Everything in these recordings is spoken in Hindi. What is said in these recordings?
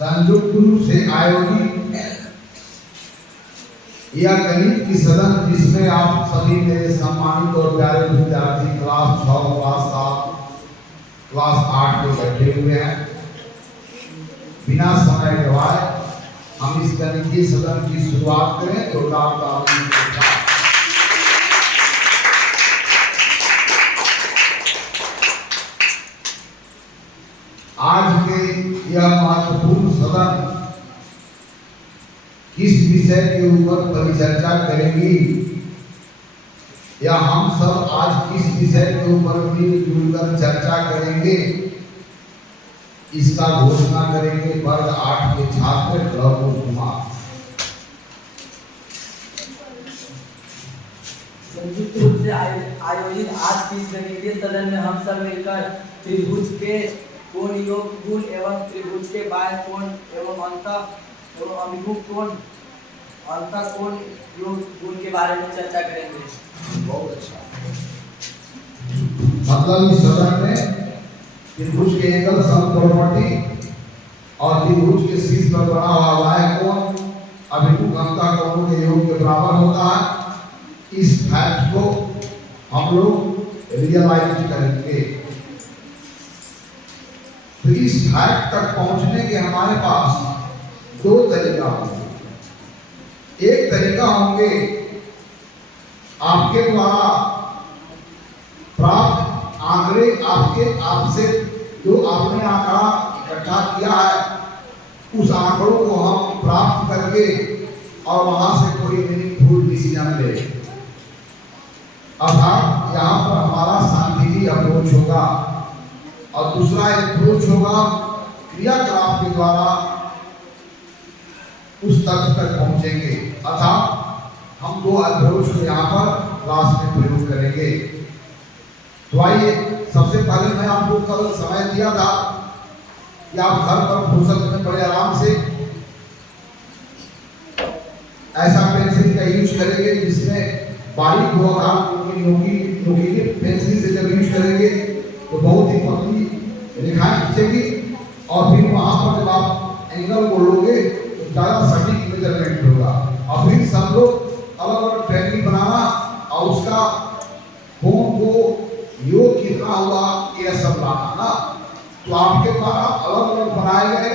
संयुक्त रूप से आयोजित यह गणित की सदन जिसमें आप सभी मेरे सम्मानित और प्यारे विद्यार्थी क्लास 6, क्लास 7, क्लास 8 में बैठे हुए हैं, बिना समय गवाए हम इस गणितीय सदन की शुरुआत करें। जोरदार तालियों के साथ आज के यह महत्वपूर्ण सदन किस विषय के ऊपर परिचर्चा करेगी या हम सब आज किस विषय के ऊपर मिलजुल कर चर्चा करेंगे, इसका घोषणा करेंगे वर्ग 8 के छात्र प्रभु कुमार। संयुक्त रूप से आयोजित आज की गणितीय सदन में हम सब मिलकर त्रिभुज के कोण योग गुण एवं त्रिभुज के बाह्य कोण एवं अंत एवं अभिमुख कोण अंत कोण योग गुण के बारे में चर्चा करेंगे। बहुत अच्छा। मतलब इस सदन में त्रिभुज के एकल समकोणिक और त्रिभुज के शीर्ष पर बना हुआ बाह्य कोण अभिमुख अंत कोणों के योग के बराबर होता है। इस फैक्ट को हम लोग रियलाइज करेंगे। तो इस फैक्ट तक पहुंचने के हमारे पास दो तरीका होंगे। एक तरीका होंगे आपके द्वारा प्राप्त आंकड़े, आपसे जो आपने आंकड़ा इकट्ठा किया है उस आंकड़ों को हम प्राप्त करके और वहां से कोई मीनिंगफुल डिसीजन ले। अर्थात यहाँ पर हमारा सांख्यिकी अप्रोच होगा और दूसरा अप्रोच होगा क्रियाकलाप के द्वारा उस तथ्य तक पहुंचेंगे। अर्थात हम दो अप्रोच को यहाँ पर क्लास में प्रयोग करेंगे। तो आइए, सबसे पहले मैं आपको कल समय दिया था कि आप घर पर फुर्सत में बड़े आराम से ऐसा पेंसिल का यूज करेंगे जिसमें बारीक होगा। नोकीली पेंसिल से जब यूज करेंगे तो बहुत ही पतली रेखाएं खींचेगी और फिर वहां पर जब आप एंगल को लोगे तो ज़्यादा सटीक मेजरमेंट होगा। और फिर सब लोग अलग अलग ट्रेंडिंग बनाना और उसका कोण को योग कितना हुआ यह सब लाना ना। तो आपके द्वारा अलग अलग बनाए गए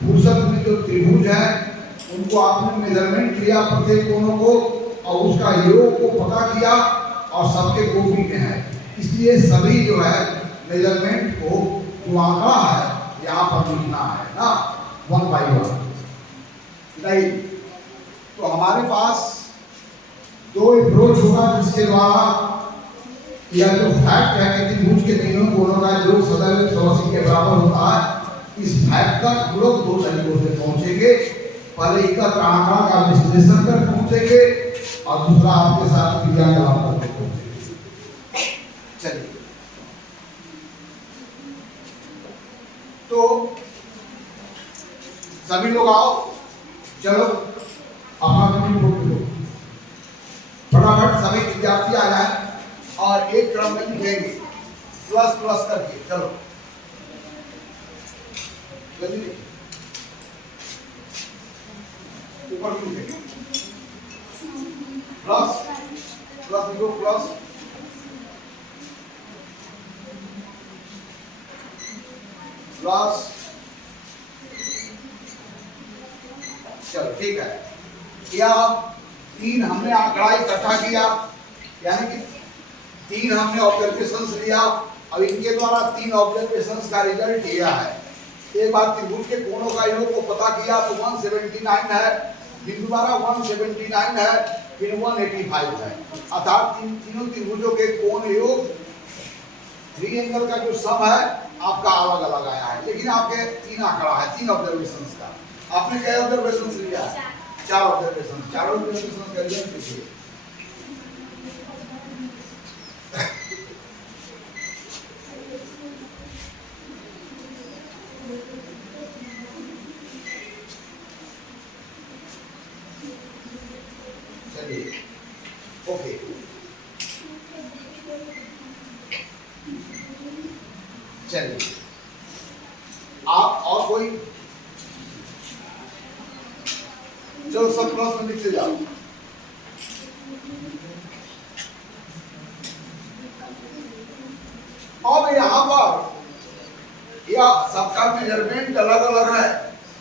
फुर्सत में जो त्रिभुज है उनको आपने मेजरमेंट किया प्रत्येक कोणों को और उसका योग को पता किया और सबके कॉपी में है। इसलिए सभी जो है मेजरमेंट को जो आंकड़ा है यहाँ पर लिखना है ना, 1 by 1 नहीं। तो हमारे पास दो अप्रोच होगा जिसके द्वारा यह जो फैक्ट है कि त्रिभुज के तीनों कोणों का योग सदैव 180 के बराबर होता है, इस फैक्ट तक हम लोग दो तरीकों से पहुंचेंगे। पहले एकत्र आंकड़ा का विश्लेषण कर पहुंचेंगे और दूसरा आपके साथ क्रियाकलाप करके पहुंचेंगे। चलिए, तो सभी लोग आओ, चलो अपना फटाफट सभी विद्यार्थी आ जाए और एक क्रम में लिखेंगे प्लस प्लस करके। चलो जल्दी ऊपर लिखेंगे प्लस प्लस लिखो प्लस प्लस। चलो ठीक है। क्या 3 हमने आंकड़ा इकट्ठा किया, यानी कि 3 हमने ऑब्जर्वेशंस लिया। अब इनके द्वारा 3 ऑब्जर्वेशंस का रिजल्ट यह है। एक बार त्रिभुज के कोणों का योग को पता किया तो 179 है, बिंदु द्वारा 179 है, फिर 185 है। अर्थात तीनों त्रिभुजों के कोण योग ट्रायंगल का जो सम है आपका अलग अलग आया है, लेकिन आपके 3 आंकड़ा है, 3 ऑब्जर्वेशंस का। आपने क्या ऑब्जर्वेशंस लिया है? 4 ऑब्जर्वेशन। 4 ऑब्जर्वेशन का रिजल्ट देखिए। चलिए ओके, चलिए आप और कोई चलो सब प्रश्न लिखते जाओ। अब यहाँ पर यह सबका मेजरमेंट अलग अलग है,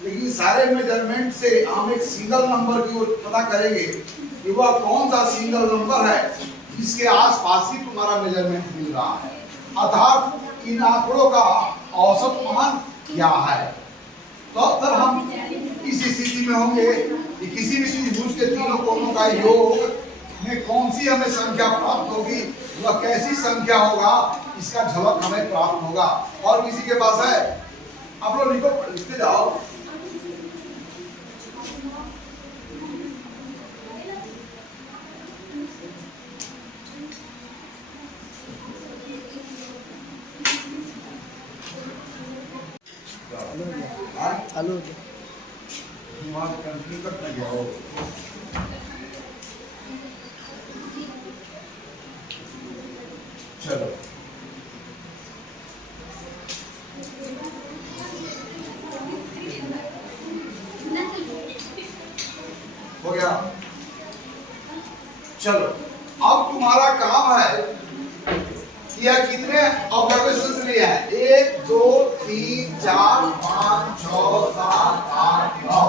लेकिन सारे मेजरमेंट से हम एक सिंगल नंबर की ओर पता करेंगे कि वह कौन सा सिंगल नंबर है जिसके आसपास ही तुम्हारा मेजरमेंट मिल रहा है, अर्थात इन आंकड़ों का औसत मान क्या है। तो तब हम इस स्थिति में होंगे कि किसी भी त्रिभुज के तीनों कोणों का योग में कौन सी हमें संख्या प्राप्त होगी, वह कैसी संख्या होगा, इसका झलक हमें प्राप्त होगा। और किसी के पास है? आप लोग लिखो, लिखते जाओ। हेलो कंटिन्यू करते जाओ। चलो हो गया। चलो अब तुम्हारा काम है कि यह कितने ऑब्जर्वेशन लिए हैं, 1 2 3 4 5 6 7 8 9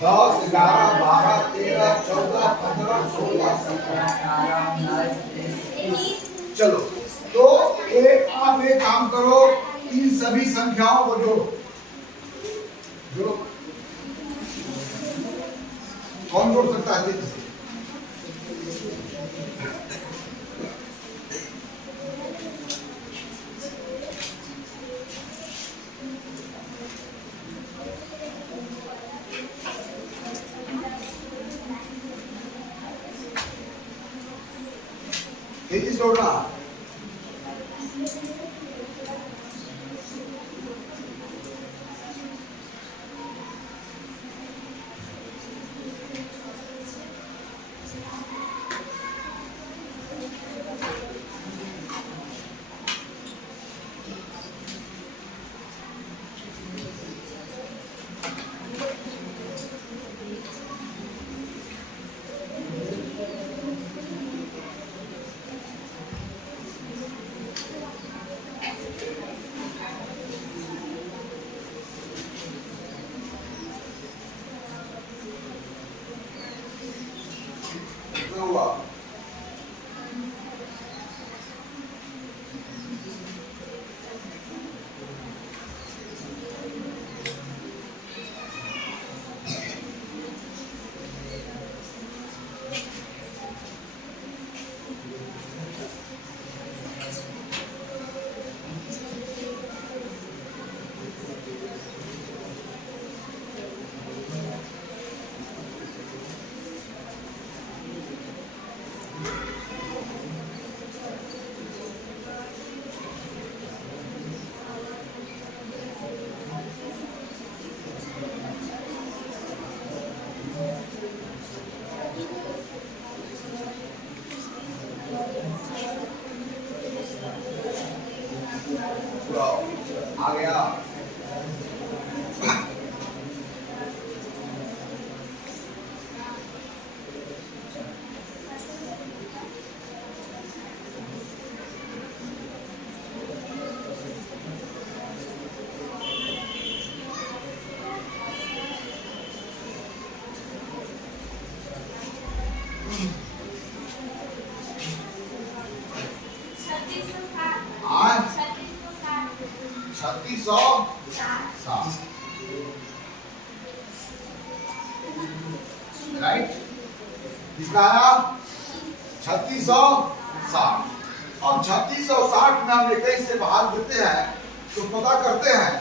10 11 12 13 14 15 16 17। चलो तो आप एक काम करो, इन सभी संख्याओं को जोड़ो। जोड़ो, कौन जोड़ सकता है? तेजी से जोड़ना। हुआ आ गया। आज 3607 राइट, दिखाया 3660। अब 3660 में हम 21 से भाग देते हैं तो पता करते हैं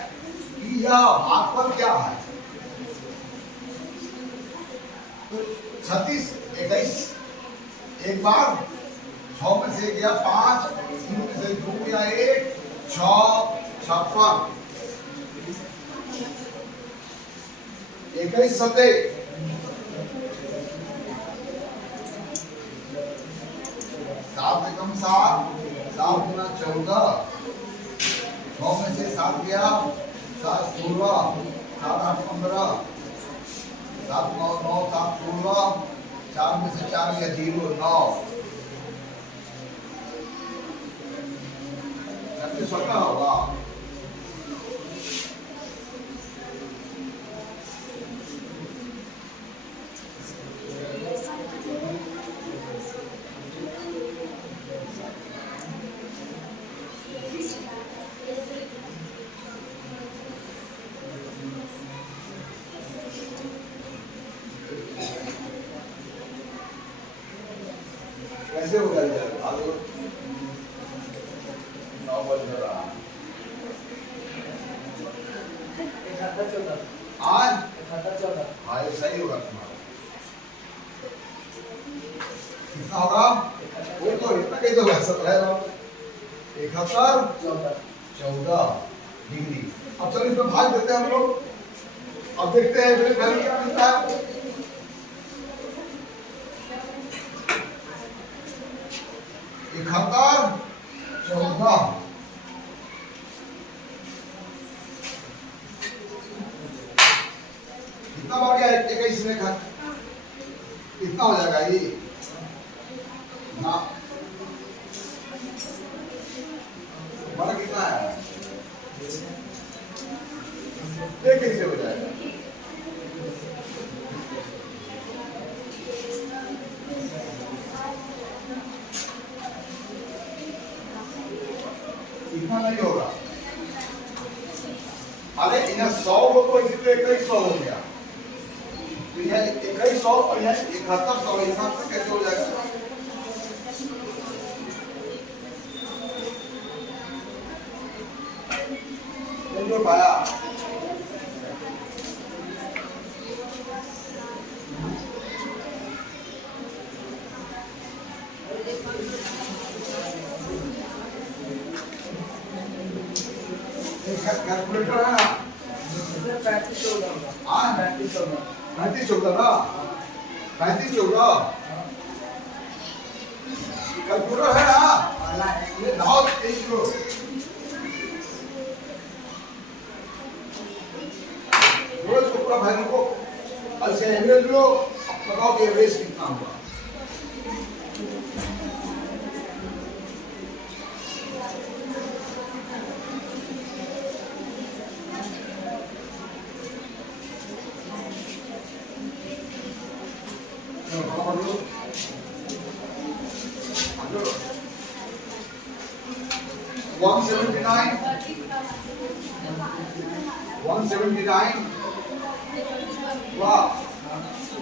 कि यह भागफल क्या है। 36 21 एक बार 6 में से गया 5, 3 में से 2 गया 1, 6 56 21 सते 7 एकम 7, 7 गुना 14, 6 में से 7 गया 7 16, 7 8 15, 7 9 9 7 16, 4 में से 4 गया 0 9 16 होगा। कैसे हो जाएगा आगे 9 बज रहा 71 आज 14 हाँ ये सही होगा तुम्हारा कितना होगा वो तो इतना कैसे होगा सब रहेगा 71 14 डिग्री। अब चलो इसमें भाग देते हैं हम लोग। अब देखते हैं इसमें वैल्यू क्या मिलता है। इकहत्तर 14 कितना बढ़ गया 21 में कितना हो जाएगा ये ना बड़ा कितना है ये कैसे हो जाएगा इतना नहीं होगा। अरे इन्हें 100 हो तो इसी तो 2100 हो गया तो यह 2100 और यह 7100 हिसाब से कैसे हो जाएगा। नहीं हो पाया। कैलकुलेटर है ना 35 14 हाँ 35 14 35 14 ना 35 14 कैलकुलेटर है ना वाला है ये लाओ 23 किलो रोज को पूरा भाई को अच्छा एवरेज लो बताओ कि एवरेज कितना हुआ। One 179 wow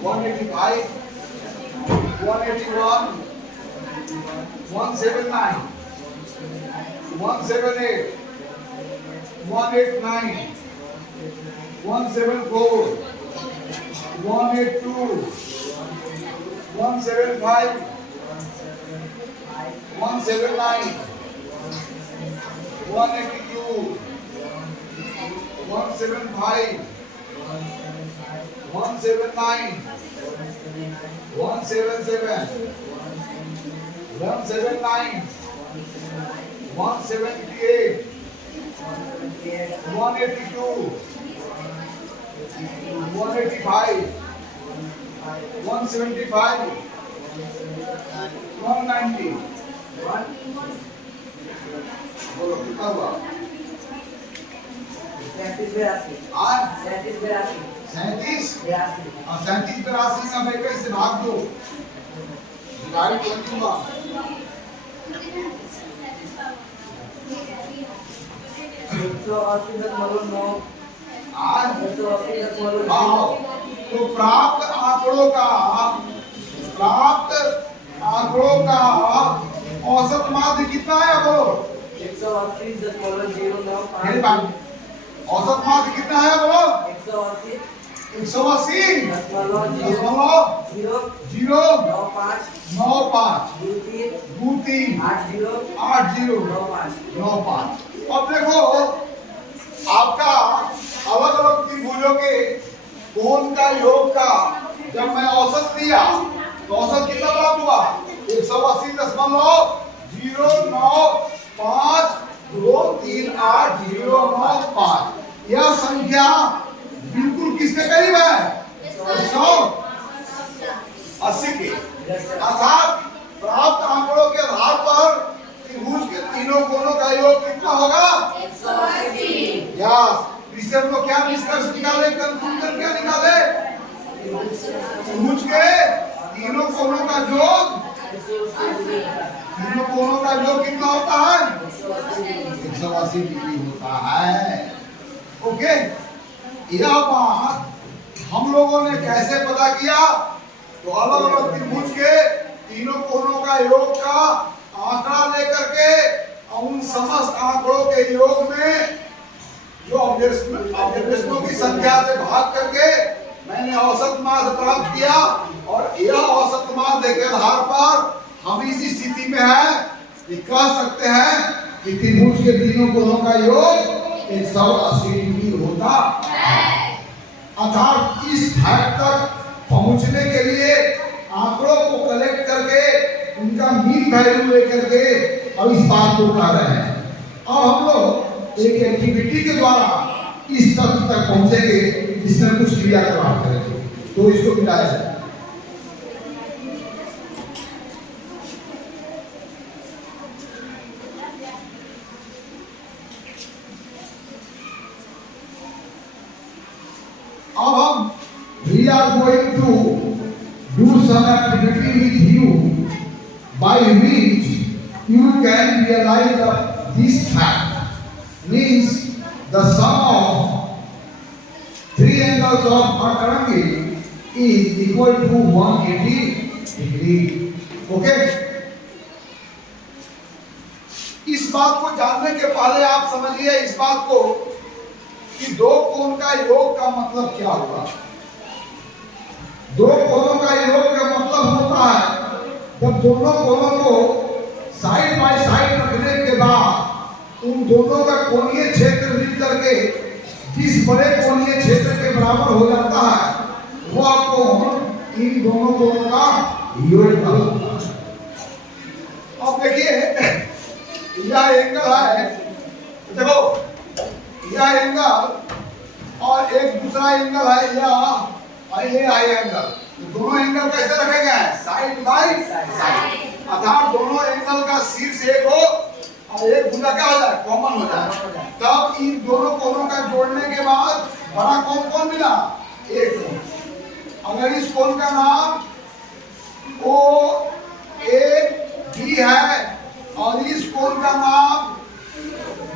185 181 179 178 189 174 182 175 179 182 175 179 177 179 178 182 185 175 190 बोलो कितना हुआ 37 82 आज 37 37 82 और 37 82 का मैं कैसे भाग दो डिवाइड कर दूंगा 180.9 आज 180.9 हाँ तो प्राप्त आंकड़ों का औसत माध्य कितना है बोलो 180.095 मेरे पास औसत माध्य कितना है बोलो 180 180 दशमलव 0 95 23 80 95। अब देखो आपका अलग अलग त्रिभुजों के कोण का योग का जब मैं औसत लिया तो औसत कितना प्राप्त हुआ 180.095238095। यह संख्या बिल्कुल किसके करीब है 100 अर्थात प्राप्त आंकड़ों के आधार पर त्रिभुज के तीनों कोणों का योग कितना होगा? 180। इससे हम लोग क्या निष्कर्ष निकाले, कंक्लूजन क्या निकाले? त्रिभुज के तीनों कोणों का योग, तीनों कोणों का योग कितना होता है? 180 डिग्री होता है। ओके, यह बात हम लोगों ने कैसे पता किया? तो अलग अलग त्रिभुज के तीनों कोणों का योग का आंकड़ा लेकर के उन समस्त आंकड़ों के योग में जो ऑब्जर्वेशनों की संख्या से भाग करके मैंने औसत माध्य प्राप्त किया, और यह औसत माध्य के आधार पर हम इस स्थिति में है कि कह सकते हैं कि त्रिभुज के तीनों कोणों का योग 180 डिग्री होता है। अर्थात इस फैक्ट तक पहुंचने के लिए आंकड़ों को कलेक्ट करके उनका मीन वैल्यू लेकर के अब इस बात को कह रहे हैं। अब हम लोग एक एक्टिविटी के द्वारा इस तथ्य तक पहुंचेंगे जिसमें कुछ क्रियाकलाप करेंगे। तो इसको मिलाया जाए। अब हम we are going to do some activity with you by which you can realize this fact, means the sum of three angles of a triangle is equal to 180 degree. Okay? इस बात को जानने के पहले आप समझिए इस बात को कि दो कोण का योग का मतलब क्या होगा। दो कोणों का योग का मतलब होता है जब दोनों कोणों को साइड बाय साइड रखने के बाद उन दोनों का कोणीय क्षेत्र मिल करके जिस बड़े कोणीय क्षेत्र के बराबर हो जाता है वह कोण इन दोनों कोणों का योग कहलाता है। अब देखिए यह एंगल है, देखो यह एंगल और एक दूसरा एंगल है यह ये आई एंगल। दोनों एंगल कैसे रखे गए हैं? Side by side. अर्थात दोनों एंगल का शीर्ष एक हो और एक भुजा क्या हो जाए? कॉमन हो जाए। तब इन दोनों कोणों का जोड़ने के बाद बड़ा कोण कौन मिला? एक कोण। अगर इस कोण का नाम ओ ए बी है और इस कोण का नाम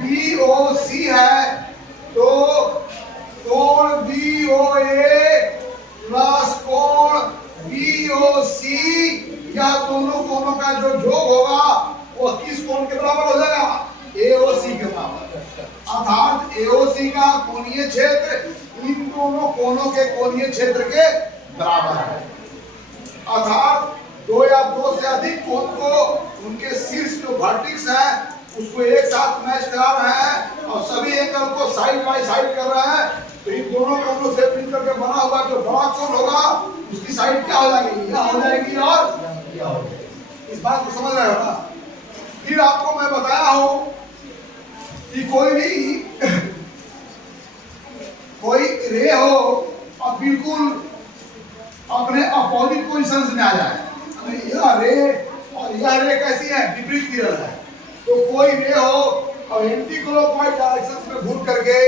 बी ओ सी है तो कोण बी ओ ए प्लस कोण BOC यह दोनों कोणों का जो योग होगा वो किस कोण के बराबर हो जाएगा? AOC के बराबर। अर्थात AOC का कोणीय क्षेत्र इन दोनों कोणों के कोणीय क्षेत्र के बराबर है। अर्थात दो या दो से अधिक कोण को उनके शीर्ष जो वर्टेक्स है उसको एक साथ मैच करा रहे हैं और सभी एंगल को साइड बाय साइड कर रहे हैं। तो इन दोनों कोणों से मिलकर के बना हुआ जो बड़ा कोण होगा उसकी साइड क्या हो जाएगी? यह हो जाएगी और यह हो जाएगी। इस बात को समझ रहे हो ना? फिर आपको मैं बताया हूं कि कोई रे हो और बिल्कुल अपने अपोजिट पोजीशंस में आ जाए। यह रे और यह रे कैसी है? विपरीत किरण है। तो कोई रे हो और एंटी क्लॉकवाइज डायरेक्शन में घूम करके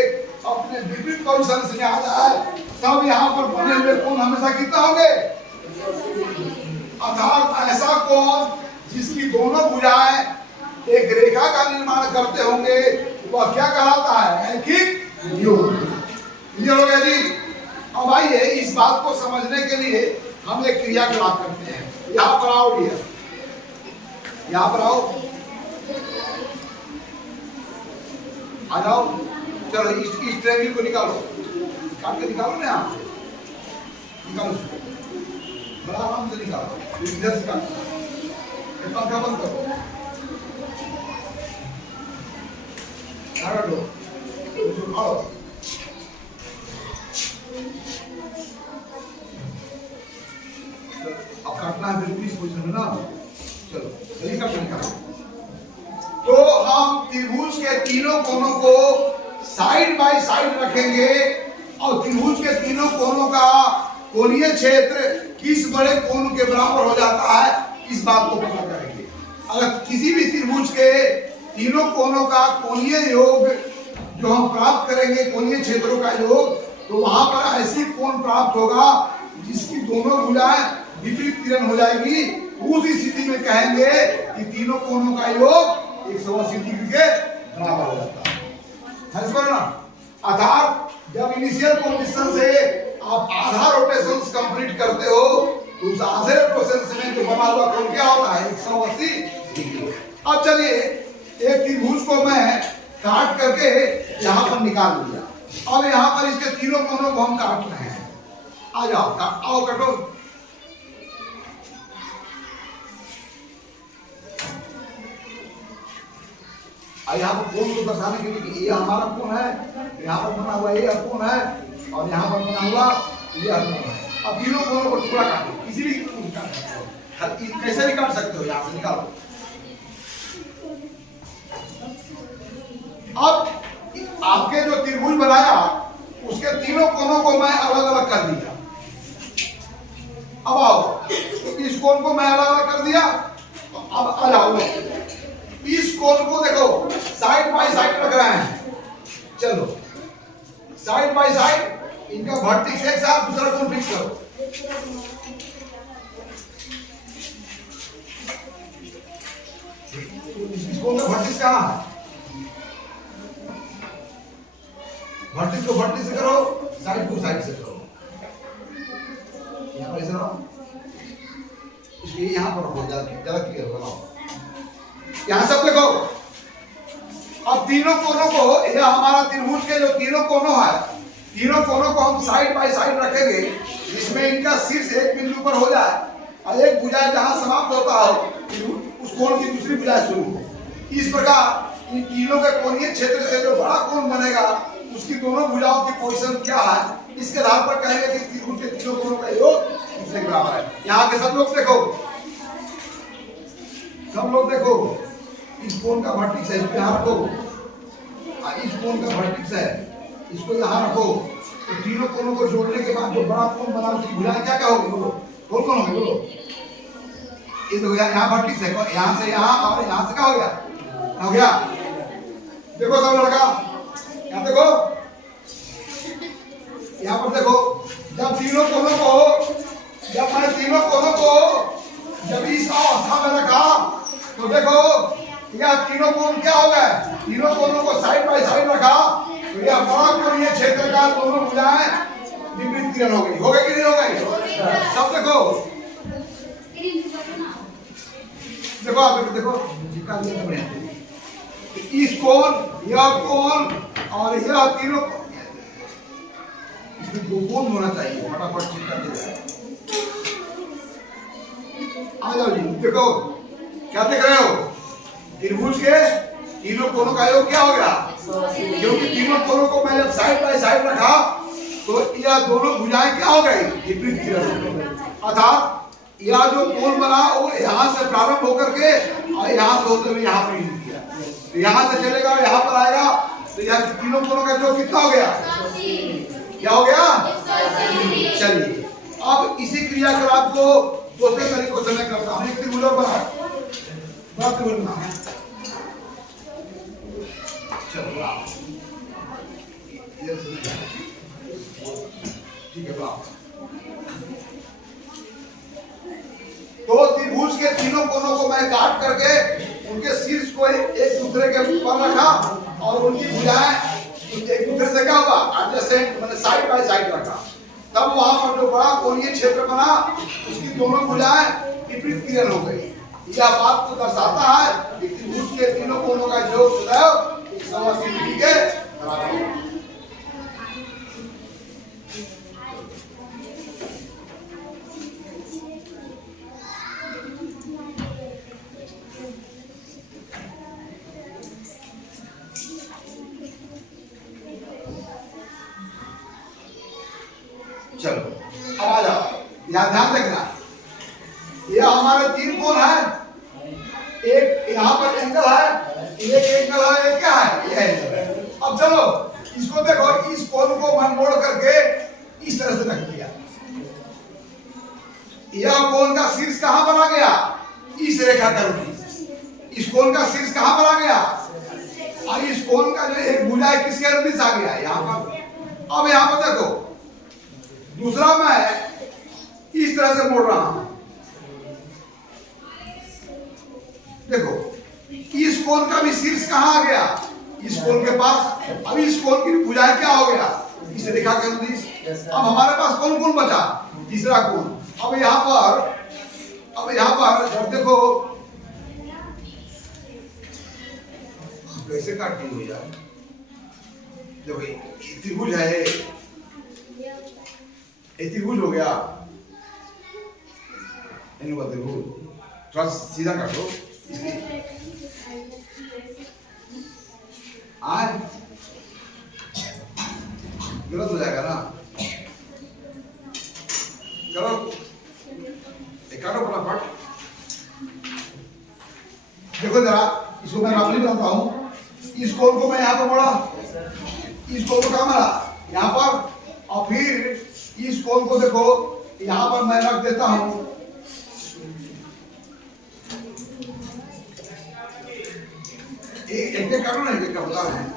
अपने विपरीत पोजीशन में आ जाए तब यहाँ पर बने हुए कोण हमेशा कितना होंगे? अर्थात ऐसा कोण जिसकी दोनों भुजाएं एक रेखा का निर्माण करते होंगे वह क्या कहलाता है? रैखिक योग। क्लियर हो गया जी? अब आइए इस बात को समझने के लिए हम एक क्रियाकलाप करते हैं। यहाँ पर आओ डियर, यहाँ पर आओ, आ जाओ। चलो इस ट्रेंगल को निकालो, काट के निकालो ना, यहाँ निकालो, बड़ा आराम से निकालो। इधर से काटो, पंखा बंद करो, दो आओ। अब काटना है बिल्कुल इस पोजीशन में ना। चलो जल्दी काट निकालो। तो हम त्रिभुज के तीनों कोणों को साइड बाय साइड रखेंगे और त्रिभुज के तीनों कोणों का कोणीय क्षेत्र किस बड़े कोण के बराबर हो जाता है इस बात को पता करेंगे। अगर किसी भी त्रिभुज के तीनों कोनों का कोणीय योग जो हम प्राप्त करेंगे, कोणीय क्षेत्रों का योग, तो वहां पर ऐसी कोण प्राप्त होगा जिसकी दोनों भुजाएं विपरीत किरण हो जाएगी। उसी स्थिति में कहेंगे कि तीनों कोनों का योग 180 डिग्री के बराबर हो जाता है। अर्थात जब इनिशियल पोजीशन से आप आधा रोटेशन कंप्लीट करते हो तो उस आधे रोटेशन में जो बना हुआ कोण क्या होता है? 180 डिग्री। अब चलिए एक त्रिभुज को मैं काट करके यहाँ पर निकाल लिया। अब यहाँ पर इसके तीनों कोनों को हम काट रहे हैं। आ जाओ, आओ कटो। यहाँ पर कोण को दर्शाने के लिए ये हमारा कोण है, यहाँ पर बना हुआ ये कोण है, और यहाँ पर बना हुआ ये कोण है। अब तीनों कोणों को टुकड़ा काटो, किसी भी काट सकते हो, कैसे भी काट सकते हो, यहाँ से निकालो। अब आपके जो त्रिभुज बनाया उसके तीनों कोनों को मैं अलग अलग कर दिया। अब आओ, इस कोण को मैं अलग अलग कर दिया। अब आ जाओ, इस कोण को देखो साइड बाय साइड रख रहे हैं। चलो साइड बाय साइड इनका वर्टेक्स एक साथ, दूसरा कोण फिक्स करो। इस कोण का वर्टेक्स कहां है? वर्टेक्स को वर्टेक्स से करो, साइड को साइड से करो। यहाँ पर इसे रखो, इसलिए यहाँ पर रखो, ज्यादा क्लियर बनाओ। यहाँ सब देखो। अब तीनों कोनों को, यह हमारा त्रिभुज के जो तीनों कोनों है, तीनों कोनों को हम साइड बाय साइड रखेंगे, जिसमें इनका शीर्ष एक बिंदु पर हो जाए और एक भुजा जहां समाप्त होता हो उस कोण की दूसरी भुजा शुरू हो। इस प्रकार इन तीनों के कोणीय क्षेत्र से जो बड़ा कोण बनेगा उसकी दोनों भुजाओं की पोजीशन क्या है, इसके आधार पर कहेंगे कि त्रिभुज के तीनों कोणों का योग इसके बराबर है। यहाँ के सब लोग देखो, सब लोग देखो, इस कोण का वर्टेक्स है, इसको यहाँ रखो। इस कोण का वर्टेक्स है, इसको यहाँ रखो। तो तीनों कोणों को जोड़ने के बाद जो बड़ा कोण बना उसकी भुजाएं क्या क्या होगी? बोलो, कौन कौन होगी? बोलो। ये तो यहाँ वर्टेक्स है, यहाँ से यहाँ और यहाँ से क्या हो गया? हो गया। देखो सब लड़का, यहाँ देखो, यहाँ पर देखो। जब तीनों कोनों को, जब मैंने तीनों कोनों को जब इस अवस्था में रखा तो देखो यह तीनों कोण क्या हो गए? तीनों कोनों को साइड बाय साइड रखा तो यह बड़ा कोणीय क्षेत्र का दोनों भुजाएं विपरीत किरण हो गई। हो गई कि नहीं हो गई? सब देखो, देखो आप देखो, इस कोण, यह कोण और यह तीनों, इसमें दो कोण होना चाहिए। फटाफट चेक कर दीजिए। आ जाओ जी, देखो क्या देख रहे हो? त्रिभुज के तीनों कोनों का योग क्या हो गया? क्योंकि तीनों कोनों को मैं जब साइड बाय साइड रखा तो यह दोनों भुजाएं क्या हो गई? विपरीत किरण। अर्थात यह जो कोण बना वो यहाँ से प्रारंभ होकर के और यहाँ से होते हुए यहाँ पर ही किया। तो यहाँ से चलेगा, यहाँ पर आएगा, तो यह तीनों कोनों का योग कितना हो गया? क्या हो गया? चलिए अब इसी क्रियाकलाप को दूसरे तरीकों से मैं करता हूँ। एक त्रिभुज और बना, बड़ा त्रिभुज बना। चलो ठीक है, बड़ा। तो त्रिभुज के तीनों कोनों को मैं काट करके उनके शीर्ष को एक दूसरे के ऊपर रखा और उनकी भुजाएं एक दूसरे से क्या हुआ? एडजेसेंट, मतलब साइड बाय साइड रखा। तब वहां पर जो बड़ा कोणीय क्षेत्र बना उसकी दोनों भुजाएं विपरीत किरण हो गई। यह बात को दर्शाता है कि त्रिभुज के तीनों कोनों का योग सदैव 180 डिग्री के बराबर है। चलो अब आ जाओ, यहाँ ध्यान रखना, यह हमारे तीन कोण है। एक यहाँ पर एंगल है, एक एंगल है, एक क्या है? यह एंगल है। अब चलो इसको देखो, इस कोण को मन मोड़ करके इस तरह से रख दिया। यह कोण का शीर्ष कहां बना गया? इस रेखा का अनुदिश। इस कोण का शीर्ष कहां पर आ गया, और इस कोण का जो एक भुजा है किसके अनुदिश आ गया, यहां पर। अब यहां पर देखो, दूसरा मैं इस तरह से मोड़ रहा हूं, देखो इस कोण का भी शीर्ष कहां आ गया, इस कोण के पास। अब इस कोण की भुजाएं क्या हो गया, इस रेखा के अनुदिश। अब हमारे पास कौन कौन बचा, तीसरा कोण। अब यहाँ पर जब देखो कैसे काटनी हुई यार, देखो ये त्रिभुज है, ये त्रिभुज हो गया, त्रिभुज थोड़ा सीधा काटो आज गलत हो जाएगा ना, करो काटो फटाफट। देखो जरा इसको मैं रफली बताता हूं, इस कोण को मैं यहाँ पर मोड़ा, इस कोण को कहाँ मारा, यहाँ पर, और फिर इस कोण को देखो यहाँ पर मैं रख देता हूं, एक काटो ना, एक बता रहे हैं।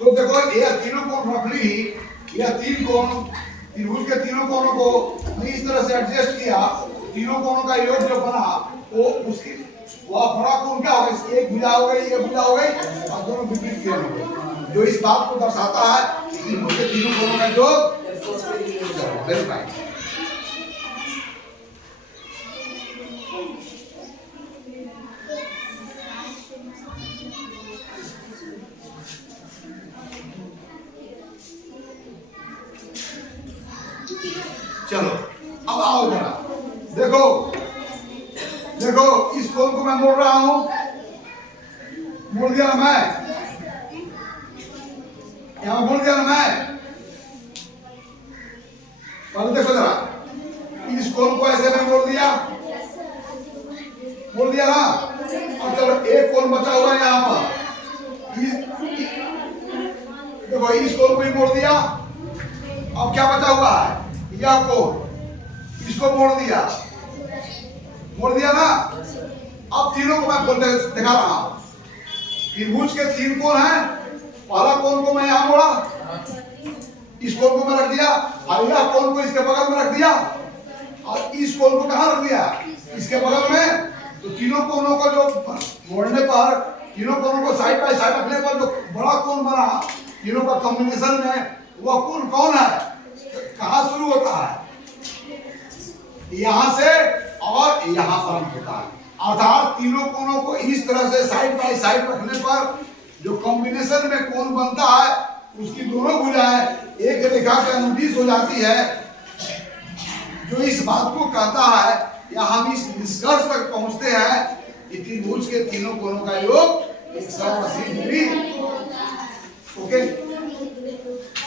तो देखो ये तीनों कोण रफली, यह तीन कोण, त्रिभुज के तीनों कोणों को मैं इस तरह से एडजस्ट किया, तीनों कोणों का योग जो बना वो उसकी वह बड़ा कोण क्या होगा, एक भुजा हो गई, एक भुजा हो गई, और दोनों विपरीत किरण हो गए, जो इस बात को दर्शाता है कि त्रिभुज के तीनों कोणों का योग वेरीफाई। चलो अब आओ जरा, देखो देखो इस कोण को मैं मोड़ रहा हूं, मोड़ दिया ना मैं, यहां मोड़ दिया ना मैं, पहले देखो जरा, इस कोण को ऐसे मैं मोड़ दिया ना। अब चलो एक कोण बचा हुआ है यहां पर, देखो इस कोण को ही मोड़ दिया, अब क्या बचा हुआ है, यह कोण, इसको मोड़ दिया ना। अब तीनों को मैं बोलते दिखा रहा हूं, त्रिभुज के तीन कोण हैं, पहला कोण को मैं यहां मोड़ा, इस कोण को मैं रख दिया, और यह कोण को इसके बगल में रख दिया, और इस कोण को कहां रख दिया, इसके बगल में। तो तीनों कोणों को जो मोड़ने पर, तीनों कोणों को साइड बाय साइड रखने पर जो बड़ा कोण बना, तीनों का कॉम्बिनेशन में, वह कोण कौन है, कहां शुरू होता है, यहां से और यहां पर होता है। अर्थात तीनों कोणों को इस तरह से साइड बाय साइड रखने पर जो कॉम्बिनेशन में कोण बनता है, उसकी दोनों भुजाएं एक रेखा के अनुदिश हो जाती है, जो इस बात को कहता है, या हम इस निष्कर्ष तक पहुंचते हैं कि त्रिभुज के तीनों कोणों का योग 180 डिग्री। ओके,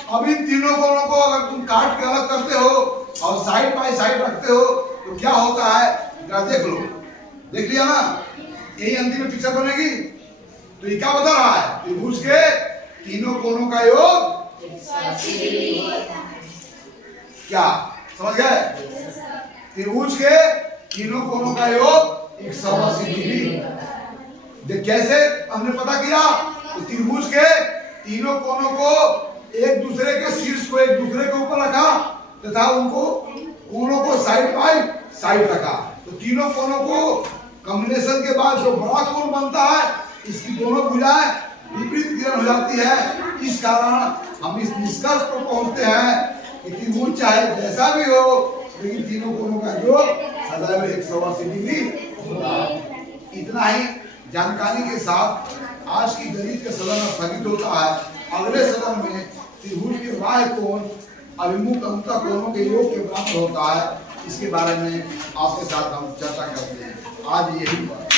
अब इन तीनों कोणों को अगर तुम काट के अलग करते हो और साइड बाय साइड रखते हो तो क्या होता है, देख लो, देख लिया ना, यही अंतिम पिक्चर बनेगी। तो ये क्या बता रहा है, त्रिभुज के तीनों कोणों का योग 180 डिग्री। क्या समझ गए, त्रिभुज के तीनों कोणों का योग 180 डिग्री। कैसे हमने पता किया, तो त्रिभुज के तीनों कोणों को एक दूसरे के शीर्ष को एक दूसरे के ऊपर रखा तथा उनको कोणों को साइड बाय साइड रखा, तो तीनों कोणों को कॉम्बिनेशन के बाद जो बड़ा कोण बनता है, इसकी दोनों भुजाएं विपरीत किरण हो जाती है। इस कारण हम इस निष्कर्ष पर पहुंचते हैं कि त्रिभुज चाहे जैसा भी हो, लेकिन तीनों कोणों का योग सदैव 180 डिग्री होगा। इतना ही जानकारी के साथ आज की गणित के सदन स्थगित होता है। अगले सदन में त्रिभुज के बाह्य कोण अभिमुख अंतः कोणों के योग के बराबर होता है, इसके बारे में आपके साथ हम चर्चा करते हैं। आज यही बात।